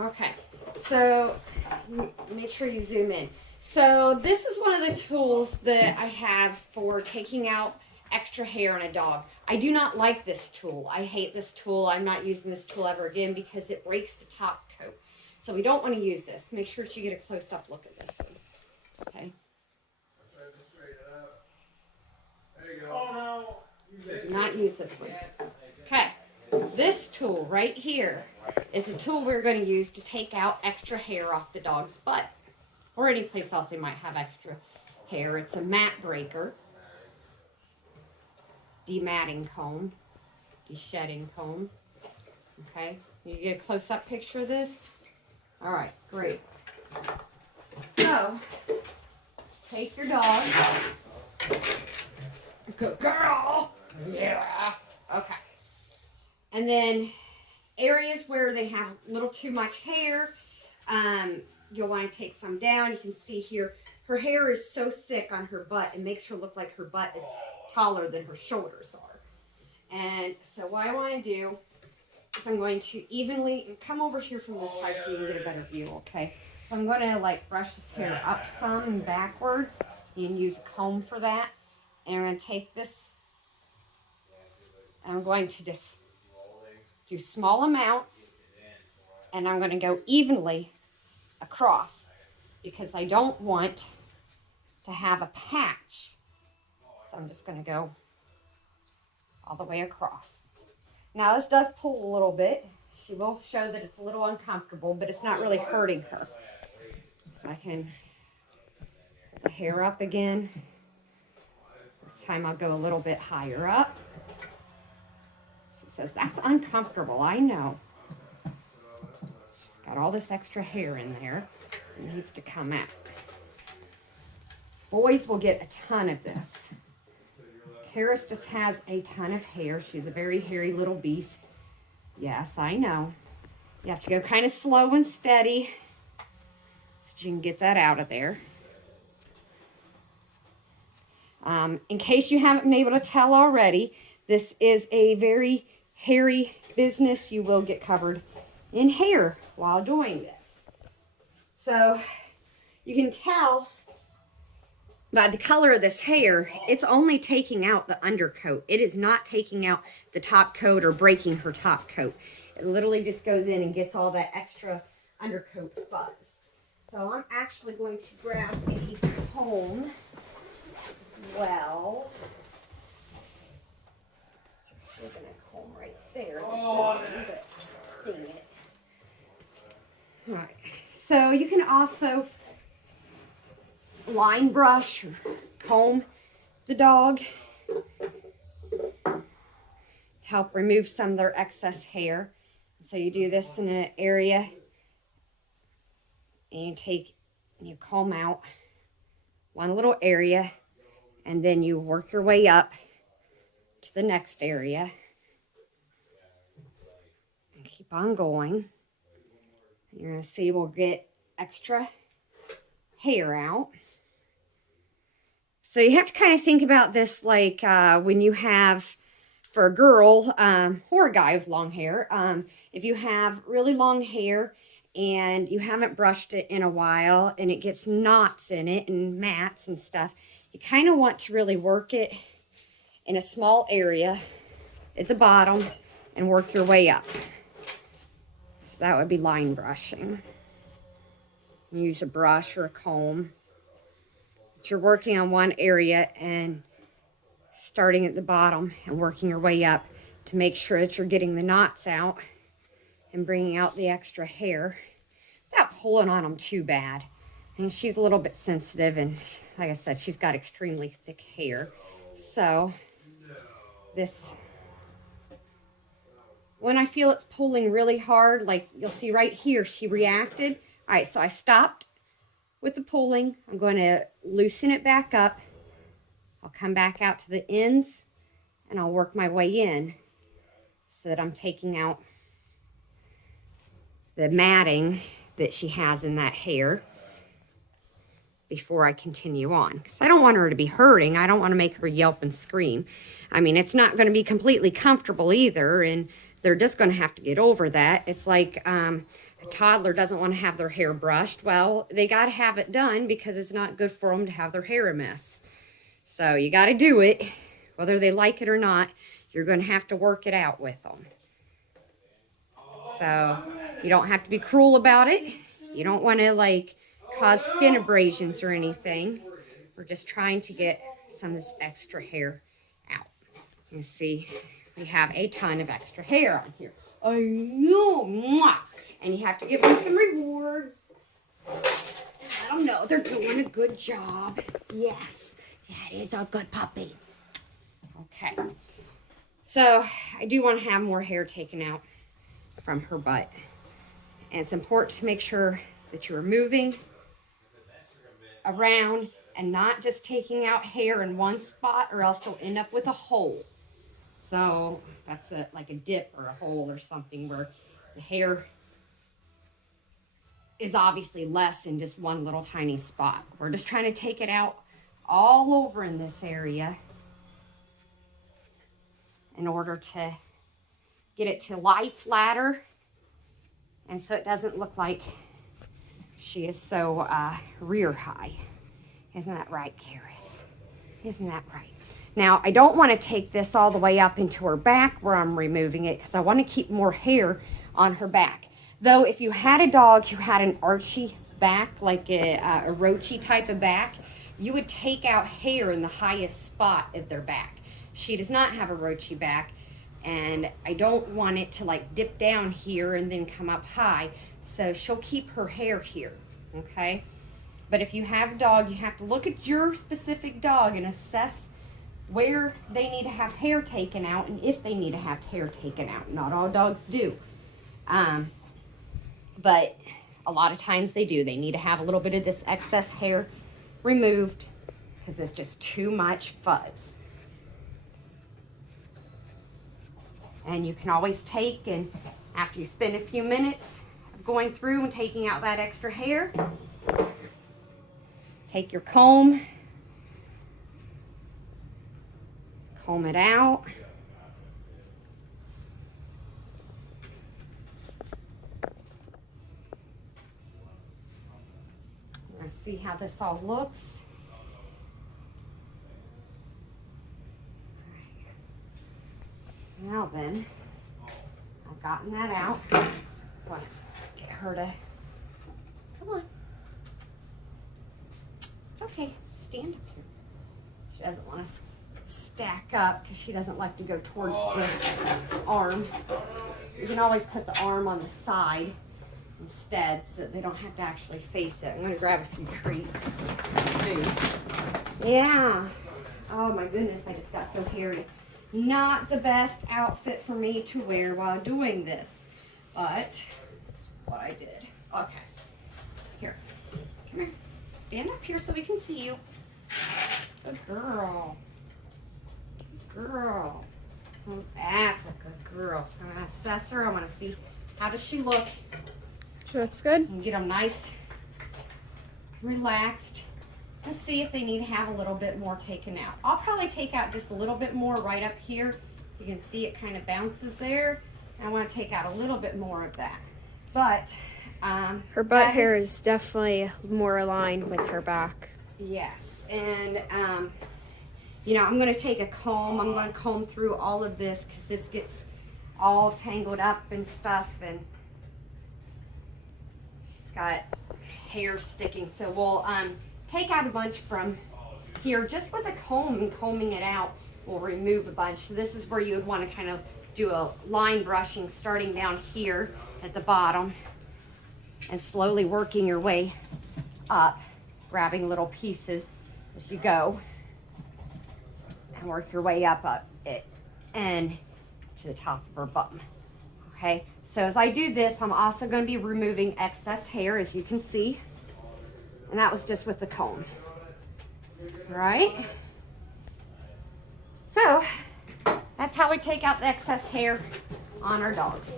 Okay, so make sure you zoom in. So this is one of the tools that I have for taking out extra hair on a dog. I do not like this tool. I hate this tool. I'm not using this tool ever again because it breaks the top coat. So we don't want to use this. Make sure that you get a close-up look at this one. Okay. There you go. Oh no. So do not use this one. Okay. This tool right here is a tool we're going to use to take out extra hair off the dog's butt or any place else they might have extra hair. It's a mat breaker, dematting comb, de-shedding comb. Okay, you get a close-up picture of this? All right, great. So, take your dog. Good girl. Yeah. Okay. And then areas where they have a little too much hair, you'll want to take some down. You can see here, her hair is so thick on her butt, it makes her look like her butt is taller than her shoulders are. And so what I want to do is I'm going to evenly, come over here from this side so you can get a better view, okay? So I'm going to like brush this hair up some and backwards. You can use a comb for that. And I'm going to take this, and I'm going to just do small amounts, and I'm going to go evenly across because I don't want to have a patch. So I'm just going to go all the way across. Now this does pull a little bit. She will show that it's a little uncomfortable, but it's not really hurting her. So I can put the hair up again. This time I'll go a little bit higher up. She says, that's uncomfortable, I know. She's got all this extra hair in there. It needs to come out. Boys will get a ton of this. Karis just has a ton of hair. She's a very hairy little beast. Yes, I know. You have to go kind of slow and steady so you can get that out of there. In case you haven't been able to tell already, this is a very hairy business. You will get covered in hair while doing this. So you can tell by the color of this hair, it's only taking out the undercoat. It is not taking out the top coat or breaking her top coat. It literally just goes in and gets all that extra undercoat fuzz. So I'm actually going to grab a comb as well. We're going to comb right there. But seeing it. All right. So you can also line brush or comb the dog to help remove some of their excess hair. So you do this in an area and you comb out one little area and then you work your way up to the next area and keep on going. You're going to see we'll get extra hair out. So you have to kind of think about this like when you have, for a girl or a guy with long hair, if you have really long hair and you haven't brushed it in a while and it gets knots in it and mats and stuff, you kind of want to really work it in a small area at the bottom and work your way up. So that would be line brushing. Use a brush or a comb. But you're working on one area and starting at the bottom and working your way up to make sure that you're getting the knots out and bringing out the extra hair without pulling on them too bad. And she's a little bit sensitive, and like I said, she's got extremely thick hair. So this, when I feel it's pulling really hard, like you'll see right here, she reacted. All right, so I stopped with the pulling. I'm going to loosen it back up. I'll come back out to the ends and I'll work my way in so that I'm taking out the matting that she has in that hair before I continue on. Because I don't want her to be hurting. I don't want to make her yelp and scream. I mean, it's not going to be completely comfortable either, and they're just going to have to get over that. It's like a toddler doesn't want to have their hair brushed. Well, they got to have it done because it's not good for them to have their hair a mess. So you got to do it. Whether they like it or not, you're going to have to work it out with them. So you don't have to be cruel about it. You don't want to like cause skin abrasions or anything. We're just trying to get some of this extra hair out. You see, we have a ton of extra hair on here. I know. Mwah. And you have to give them some rewards. I don't know. They're doing a good job. Yes. That is a good puppy. Okay. So I do want to have more hair taken out from her butt. And it's important to make sure that you're moving around and not just taking out hair in one spot, or else you'll end up with a hole. So that's like a dip or a hole or something where the hair is obviously less in just one little tiny spot. We're just trying to take it out all over in this area in order to get it to lie flatter, and so it doesn't look like she is so rear high. Isn't that right, Karis? Isn't that right? Now, I don't want to take this all the way up into her back where I'm removing it because I want to keep more hair on her back. Though, if you had a dog who had an archy back, like a roachy type of back, you would take out hair in the highest spot of their back. She does not have a roachy back, and I don't want it to like dip down here and then come up high, so she'll keep her hair here, okay? But if you have a dog, you have to look at your specific dog and assess where they need to have hair taken out and if they need to have hair taken out. Not all dogs do. But a lot of times they do. They need to have a little bit of this excess hair removed because it's just too much fuzz. And you can always take, and after you spend a few minutes going through and taking out that extra hair, take your comb, comb it out. Let's see how this all looks. Now then, I've gotten that out. Want to get her to, come on. It's okay, stand up here. She doesn't want to stack up because she doesn't like to go towards the arm. You can always put the arm on the side instead so that they don't have to actually face it. I'm going to grab a few treats. Yeah. Oh my goodness, I just got so hairy. Not the best outfit for me to wear while doing this, but that's what I did. Okay. Here. Come here. Stand up here so we can see you. Good girl. Good girl. Oh, that's a good girl. So I'm going to assess her. I want to see, how does she look? She looks good. And get them nice, relaxed. Let's see if they need to have a little bit more taken out. I'll probably take out just a little bit more right up here. You can see it kind of bounces there. And I want to take out a little bit more of that. But her butt hair is definitely more aligned with her back. Yes, and you know, I'm going to take a comb. I'm going to comb through all of this because this gets all tangled up and stuff, and she's got hair sticking. So we'll take out a bunch from here just with a comb, and combing it out will remove a bunch. So this is where you would want to kind of do a line brushing starting down here at the bottom and slowly working your way up, grabbing little pieces as you go and work your way up it and to the top of her bum. Okay, so as I do this, I'm also going to be removing excess hair, as you can see. And that was just with the comb. All right. So that's how we take out the excess hair on our dogs.